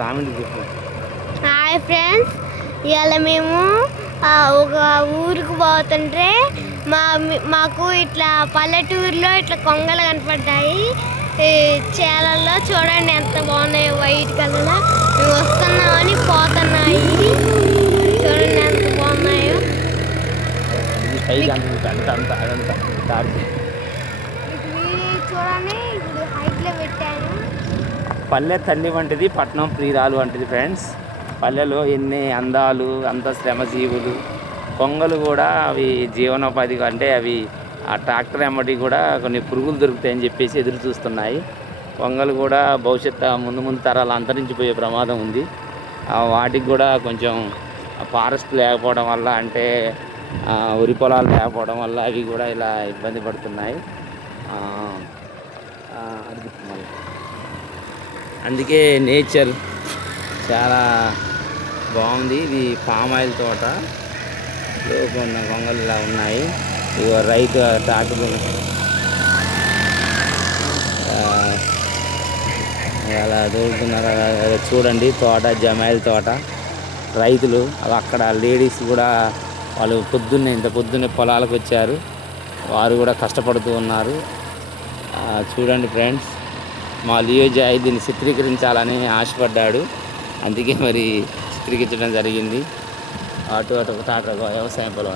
Comment చెప్పు. Hi friends, ఇవాళ మేము ఒక ఊరికి పోతుంటే మాకు ఇట్లా పల్లెటూరులో ఇట్లా కొంగలు కనపడ్డాయి. చేలల్లో చూడండి ఎంత బాగున్నాయో, వైట్ కలర్. మేము వస్తున్నామని పోతున్నాయి, చూడండి ఎంత బాగున్నాయో. చూడండి, ఇప్పుడు హైట్లో పెట్టాను. పల్లె తల్లి వంటిది, పట్నం ప్రియురాలు వంటిది ఫ్రెండ్స్. పల్లెలో ఎన్ని అందాలు, అంత శ్రమజీవులు. కొంగలు కూడా అవి జీవనోపాధిగా, అంటే అవి ఆ ట్రాక్టర్ ఎమ్మటి కూడా కొన్ని పురుగులు దొరుకుతాయని చెప్పేసి ఎదురు చూస్తున్నాయి. కొంగలు కూడా భవిష్యత్తు ముందు తరాలు అంతరించిపోయే ప్రమాదం ఉంది. వాటికి కూడా కొంచెం ఫారెస్ట్ లేకపోవడం వల్ల, అంటే వరి పొలాలు లేకపోవడం వల్ల అవి కూడా ఇలా ఇబ్బంది పడుతున్నాయి. అందుకే నేచర్ చాలా బాగుంది. ఇది పామ్ ఆయిల్ తోట, కొన్ని కొంగలు ఇలా ఉన్నాయి. ఇక రైతు ట్రాక్టర్ అలా దొరుకుతున్నారు. చూడండి, తోట జమాయిల్ తోట. రైతులు అక్కడ లేడీస్ కూడా వాళ్ళు పొద్దున్నే పొలాలకు వచ్చారు. వారు కూడా కష్టపడుతూ ఉన్నారు. చూడండి ఫ్రెండ్స్, మా లియో జాయ్ దీన్ని చిత్రీకరించాలని ఆశపడ్డాడు. అందుకే మరి చిత్రీకరించడం జరిగింది. అటు ఒక వ్యవసాయం పొలం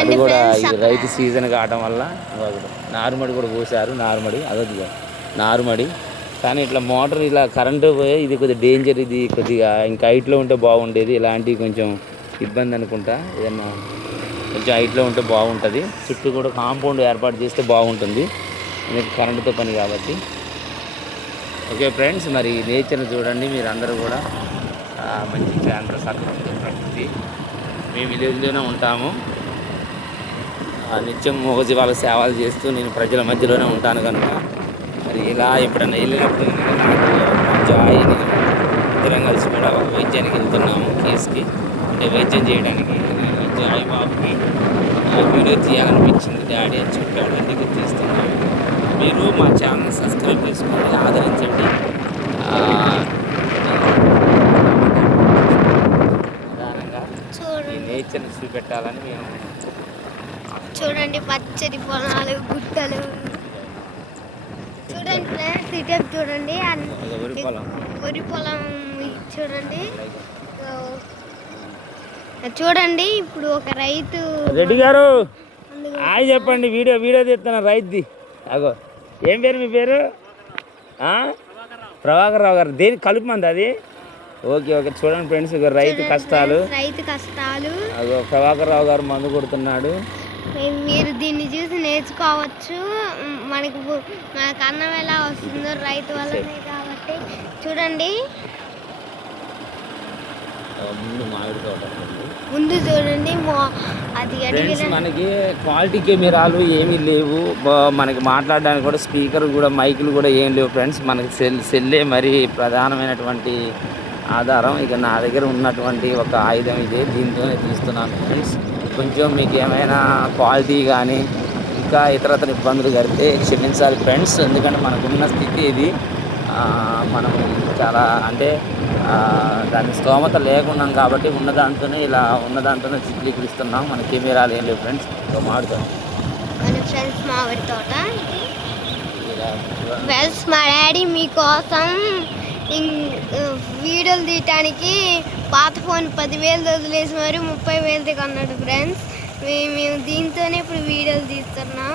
అది కూడా ఇది రైతు సీజన్ కావడం వల్ల నారుమడి కూడా పోసారు. నారుమడి కానీ ఇట్లా మోటార్ ఇలా కరెంటు పోయి, ఇది కొద్దిగా డేంజర్. ఇది కొద్దిగా ఇంకా హైట్లో ఉంటే బాగుండేది. ఇలాంటివి కొంచెం ఇబ్బంది అనుకుంటా. ఏదన్నా కొంచెం హైట్లో ఉంటే బాగుంటుంది. చుట్టూ కూడా కాంపౌండ్ ఏర్పాటు చేస్తే బాగుంటుంది, ఎందుకు కరెంటుతో పని కాబట్టి. ఓకే ఫ్రెండ్స్, మరి నేచర్ని చూడండి మీరు అందరూ కూడా. మంచి ప్రకృతి. మేము విలేజ్లోనే ఉంటాము. నిత్యం వాళ్ళ సేవలు చేస్తూ నేను ప్రజల మధ్యలోనే ఉంటాను కనుక మరి ఇలా ఎప్పుడన్నా వెళ్ళినప్పుడు జాయ్ ఇద్దరం కలిసి కూడా వైద్యానికి వెళ్తున్నాము. కేసుకి అంటే వైద్యం చేయడానికి. జాయ్ బాబుకి వీడియో తీయాలనిపించింది డాడీ అని చెప్పాడు, అందుకు తీస్తున్నాము. మీరు మా ఛానల్ సబ్స్క్రైబ్ చేసుకోండి, ఆదరించండి. ప్రధానంగా ఈ నేచర్ని చూపెట్టాలని మేము. చూడండి, పచ్చడి పొలాలు, గుట్టలు. చూడండి ఫ్రెండ్స్, ఇటే చూడండి, వరి పొలం చూడండి. చూడండి, ఇప్పుడు ఒక రైతు. రెడ్డి గారు హాయ్ చెప్పండి. వీడియో తీస్తున్నా రైతుది. అగో, ఏం పేరు మీ పేరు? ప్రభాకర్ రావు గారు. దేని కలుపు మంది అది? ఓకే. చూడండి ఫ్రెండ్స్, రైతు కష్టాలు. అగో ప్రభాకర్ రావు గారు మందు కొడుతున్నాడు. మీరు దీన్ని చూసి నేర్చుకోవచ్చు. మనకు అన్నం ఎలా వస్తుందో రైతు వల్లనే కాబట్టి. చూడండి, ముందు చూడండి, అది మనకి క్వాలిటీ కెమెరాలు ఏమీ లేవు. మనకి మాట్లాడడానికి కూడా స్పీకర్ కూడా, మైకులు కూడా ఏం లేవు ఫ్రెండ్స్. మనకి సెల్లే మరి ప్రధానమైనటువంటి ఆధారం. ఇక నా దగ్గర ఉన్నటువంటి ఒక ఆయుధం ఇదే, దీంతోనే తీస్తున్నాను ఫ్రెండ్స్. కొంచెం మీకు ఏమైనా క్వాలిటీ కానీ ఇంకా ఇతరత్ర ఇబ్బందులు కలిగితే క్షమించాలి ఫ్రెండ్స్. ఎందుకంటే మనకున్న స్థితి ఇది. మనం చాలా అంటే దాని స్తోమత లేకున్నాం కాబట్టి ఉన్న దాంతోనే చిత్రీకరిస్తున్నాం. మన కెమెరాలు ఏం లేవు ఫ్రెండ్స్. మాడుతాం మామిడి తోట. మా డాడీ మీకోసం వీడియోలు తీయటానికి పాత ఫోన్ 10,000 వదిలేసి మరి 30,000 కొన్నాడు ఫ్రెండ్స్. మేము దీంతోనే ఇప్పుడు వీడియోలు తీస్తున్నాం.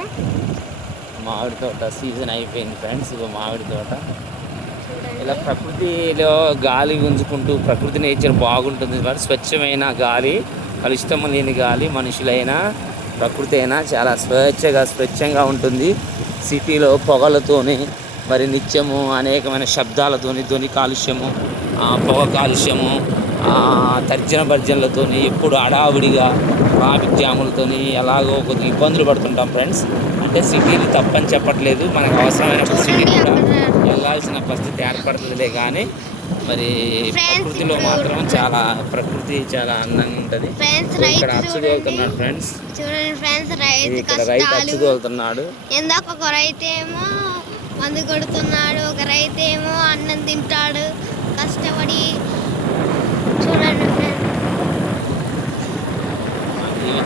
మామిడి తోట సీజన్ అయిపోయింది ఫ్రెండ్స్. మామిడి తోట ఇలా ప్రకృతిలో గాలి గుంజుకుంటూ, ప్రకృతి నేచర్ బాగుంటుంది. స్వచ్ఛమైన గాలి, కలుషితం లేని గాలి. మనుషులైనా ప్రకృతి అయినా చాలా స్వచ్ఛంగా ఉంటుంది. సిటీలో పొగలతోని మరి నిత్యము అనేకమైన శబ్దాలతోని, ధ్వని కాలుష్యము, పొగ కాలుష్యము, తర్జన భర్జనలతో, ఎప్పుడు హడావుడిగా ట్రాఫిక్ జాములతోని ఎలాగో కొద్దిగా ఇబ్బందులు పడుతుంటాం ఫ్రెండ్స్. అంటే సిటీలు తప్పని చెప్పట్లేదు, మనకు అవసరమైనప్పుడు సిటీ కూడా వెళ్ళాల్సిన పరిస్థితి ఏర్పడుతుందిలే. కానీ మరి ప్రకృతిలో మాత్రం ప్రకృతి చాలా అందంగా ఉంటుంది. ఇక్కడ అచ్చుదోలుతున్నాడు ఫ్రెండ్స్. ఇక్కడ రైతు అచ్చుదోలుతున్నాడు. ఇందాక ఒక రైతు ఏమో మందు కొడుతున్నాడు, ఒక రైతు ఏమో అన్నం తింటాడు. కష్టపడి చూడండి ఫ్రెండ్స్.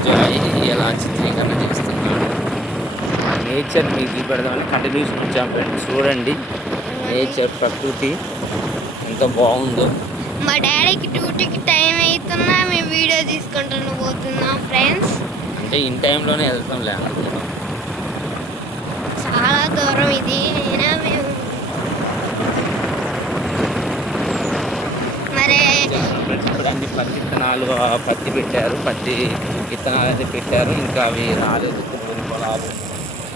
జాయ్ ఎలా చిత్రీకరణ చేస్తున్నాడు. నేచర్ మీకు చూపెడదామని కంటిన్యూషన్ వచ్చాం ఫ్రెండ్స్. చూడండి నేచర్, ప్రకృతి ఎంత బాగుందో. మా డాడీకి డ్యూటీకి టైం అవుతున్నా మేము వీడియో తీసుకుంటూ పోతున్నాం ఫ్రెండ్స్. అంటే ఇన్ టైంలోనే వెళ్తాంలే అనుకున్నాం. చాలా దూరం ఇది. అయినా మేము మరి ఇప్పుడు అన్ని పత్తి విత్తనాలు పత్తి పెట్టారు, పత్తి విత్తనాలు అయితే పెట్టారు, ఇంకా అవి రాలేదు. కొన్ని పొలాలు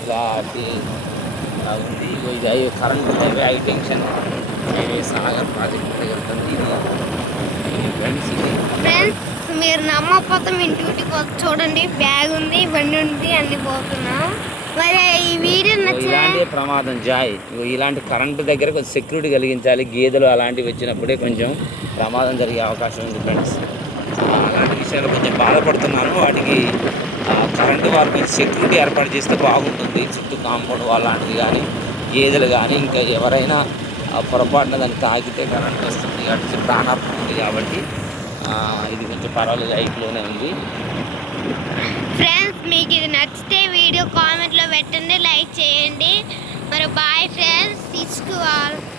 ఇలాంటి అలా ఉంది. ఇది current highway high tension highway Sagar project వెళ్తుంది. ఇది ఫ్రెండ్స్, ఇది ఫ్రెండ్స్ మీరు నమ్మకపోతే మీ డ్యూటీకి వచ్చి చూడండి. బ్యాగ్ ఉంది, బండి ఉంది, అన్ని పోతున్నాం. మరి ఈ వీడియో నచ్చిన ఇలాంటి ప్రమాదం జాయ్. ఇలాంటి కరెంటు దగ్గర కొంచెం సెక్యూరిటీ కలిగించాలి. గేదెలు అలాంటివి వచ్చినప్పుడే కొంచెం ప్రమాదం జరిగే అవకాశం ఉంది ఫ్రెండ్స్. అలాంటి విషయాలు కొంచెం బాధపడుతున్నాను. వాటికి కరెంటు వారు కొంచెం సెక్యూరిటీ ఏర్పాటు చేస్తే బాగుంటుంది. చుట్టూ కాంపౌండ్ అలాంటిది కానీ, గేదెలు కానీ, ఇంకా ఎవరైనా పొరపాటున దాన్ని తాకితే కరెంట్ వస్తుంది, అటు ప్రాణాపాయం ఉంది. కాబట్టి ఇది కొంచెం పర్వాలేదు, హైట్లోనే ఉంది. ఫ్రెండ్స్ మీకు ఇది నచ్చితే వీడియో కామెంట్లో పెట్టండి, లైక్ చేయండి. మరి bye friends, it's to all.